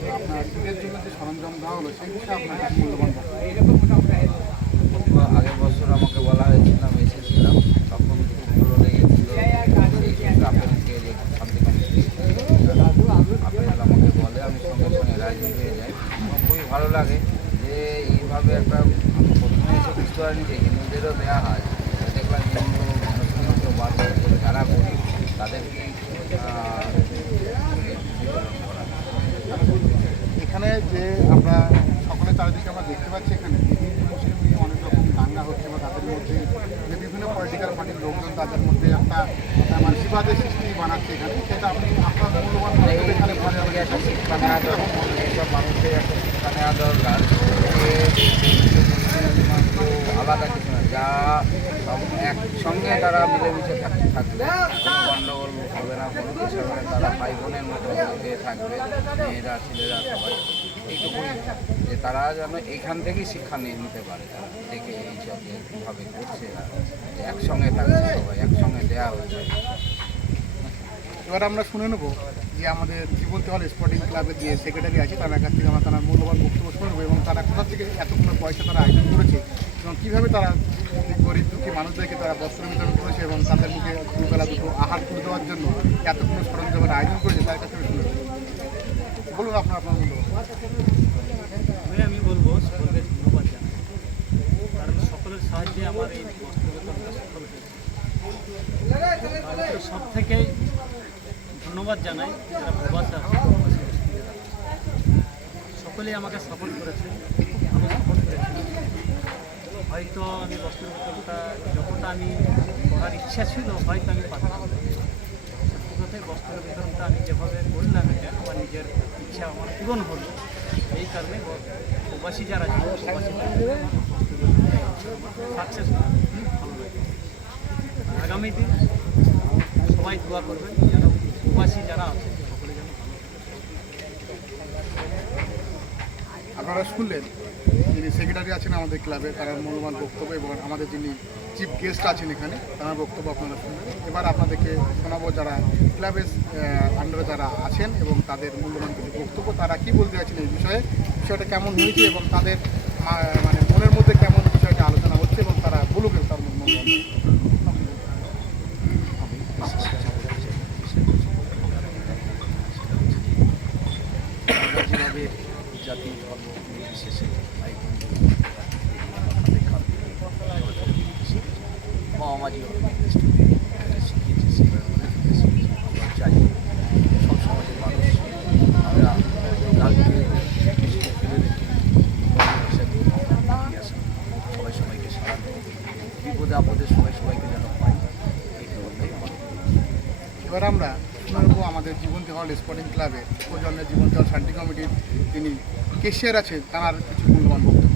যে আপনার ঈদের জন্য যে সরঞ্জাম দেওয়া হলো সেই বিষয়ে আপনার কিছু মূল্যবান আগের বছর আমাকে বলা হয়েছিল, আমি এসেছিলাম, তখন খুব ভালো লেগেছিল। আপেলকে যে শান্তি কমিটি আপেল আমাকে বলে, আমি সঙ্গে সঙ্গে রাজি হয়ে যাই। আমার খুবই ভালো লাগে যে এইভাবে একটা, আমি প্রথমে এসে বুঝতে পারিনি যে হিন্দুদেরও দেওয়া হয়। দেখলাম হিন্দু মুসলিমকে বাদ দিয়ে যারা গরিব তাদেরকে এখানে যে আমরা সকলের চারিদিকে আমরা দেখতে পাচ্ছি, এখানে হিন্দু মুসলিম নিয়ে অনেক রকম দাঙ্গা হচ্ছে বা তাদের মধ্যে যে বিভিন্ন পলিটিক্যাল পার্টির লোকজন তাদের মধ্যে একটা মানে বিবাদের সৃষ্টি বানাচ্ছে এখানে, সেটা আপনি আপনার মূল্যবান এখানে একটা শিক্ষা নেওয়া দরকার, এইসব মানুষের একটা শিক্ষা নেওয়া দরকার যে আলাদা কিছু না, যা সব একসঙ্গে তারা মিলেমিশে থাকলে কোনো গণ্ডগোল হবে না, কোনো কিছু হবে না, তারা ভাই বোনের মতো হয়ে থাকবে, মেয়েরা ছেলেরা সবাই। এইটুকুই যে তারা যেন এখান থেকেই শিক্ষা নিয়ে নিতে পারে, তারা দেখে এইসব যে কীভাবে করছে এরা, যে একসঙ্গে থাকছে সবাই, একসঙ্গে দেওয়া হচ্ছে। এবার আমরা শুনে নেব যে আমাদের জীবন্তী হল স্পোর্টিং ক্লাবের যে সেক্রেটারি আছে তার কাছ থেকে আমরা তার মূল্যবান বক্তব্য শুনবো এবং তারা কোথা থেকে এতগুলো পয়সা তারা আয়োজন করেছে এবং কীভাবে তারা গরিব দুঃখী মানুষদেরকে তারা বস্ত্র বিতরণ করেছে এবং তাদের মুখে দুবেলা দুটো আহার তুলে দেওয়ার জন্য এতগুলো সরঞ্জামের আয়োজন করেছে তার কাছ থেকে শুনে নেব। বলুন আপনার মূল্যবান। আমি বলবো সকলকে ধন্যবাদ জানাই, কারণ সকলের সাহায্যে আমার এই বস্ত্র বিতরণটা সফল হয়েছে। সব থেকে ধন্যবাদ জানাই যারা প্রবাসী আছে, প্রবাসী ব্যক্তিরা সকলেই আমাকে সাপোর্ট করেছে, আমি সাপোর্ট করেছি। হয়তো আমি বস্ত্র বিতরণটা যতটা আমি করার ইচ্ছা ছিল হয়তো আমি পারতাম না। সত্যি কথায় বস্ত্র বিতরণটা আমি যেভাবে করলাম এটা আমার নিজের ইচ্ছা আমার পূরণ হলো। এই কারণে প্রবাসী যারা ছিল প্রবাসী সাকসেস ভালো লাগে। আগামী দিন সবাই দোয়া করবেন যেন প্রবাসী যারা আছে সকলে যেন ভালো থাকে। আপনারা শুনলেন যিনি সেক্রেটারি আছেন আমাদের ক্লাবে তার মূল্যবান বক্তব্য এবং আমাদের যিনি চিফ গেস্ট আছেন এখানে তার বক্তব্য আপনারা শুনবেন। এবার আপনাদেরকে শোনাবো যারা ক্লাবের আন্ডারে যারা আছেন এবং তাদের মূল্যবান কিছু বক্তব্য, তারা কী বলতে চাচ্ছেন এই বিষয়টা কেমন হয়েছে এবং তাদের মানে মনের মধ্যে কেমন বিষয়টা আলোচনা হচ্ছে এবং তারা বলুকেন তার মূল্যবান। যেভাবে জাতি ধর্ম নির্বিশেষে ভাই মামাজি শিখিয়েছি সেভাবে আমরা চাই সব সমাজের মানুষ আমরা কালকে সবাই সবাইকে সারা বিপদে আপদের সবাই সবাইকে যেন পাই, এই কথাই আমার। এবার আমরা শুনবো আমাদের জীবন্তী হল স্পোর্টিং ক্লাবের প্রজন্মের জীবন্তী হল শান্তি কমিটির যিনি কেশিয়ার আছেন তার কিছু মূল্যবান বক্তব্য।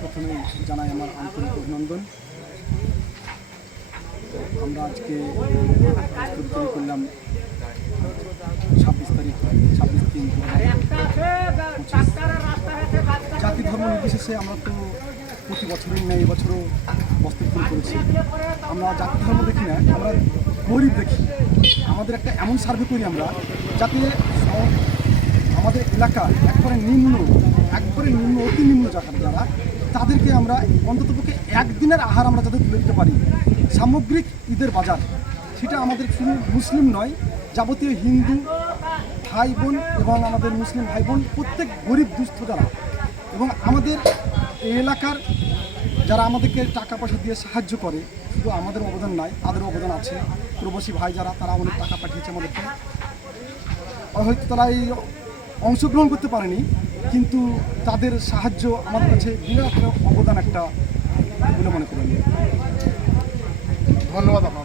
প্রথমে জানাই আমার আন্তরিক অভিনন্দন। আমরা আজকে তৈরি করলাম 26 তারিখ 26/3/2025। জাতি ধর্ম নির্বিশেষে আমরা তো প্রতি বছরই নেই, এবছরও বস্ত্র বিতরণ করেছি। আমরা জাতি ধর্ম দেখি না, আমরা গরিব দেখি। আমাদের একটা এমন সার্ভে করি আমরা যাতে আমাদের এলাকার একবারে নিম্ন অতি নিম্ন যারা তাদেরকে আমরা অন্ততপক্ষে একদিনের আহার আমরা যাতে তুলে দিতে পারি। সামগ্রিক ঈদের বাজার সেটা আমাদের শুধু মুসলিম নয়, যাবতীয় হিন্দু ভাই বোন এবং আমাদের মুসলিম ভাই বোন প্রত্যেক গরিব দুস্থ যারা এবং আমাদের এই এলাকার যারা আমাদেরকে টাকা পয়সা দিয়ে সাহায্য করে, শুধু আমাদের অবদান নাই, তাদের অবদান আছে। প্রবাসী ভাই যারা তারা অনেক টাকা পাঠিয়েছে আমাদেরকে, হয়তো তারা এই অংশগ্রহণ করতে পারেনি, কিন্তু তাদের সাহায্য আমাদের কাছে বিরাট অবদান একটা বলে মনে করি। ধন্যবাদ আপনার।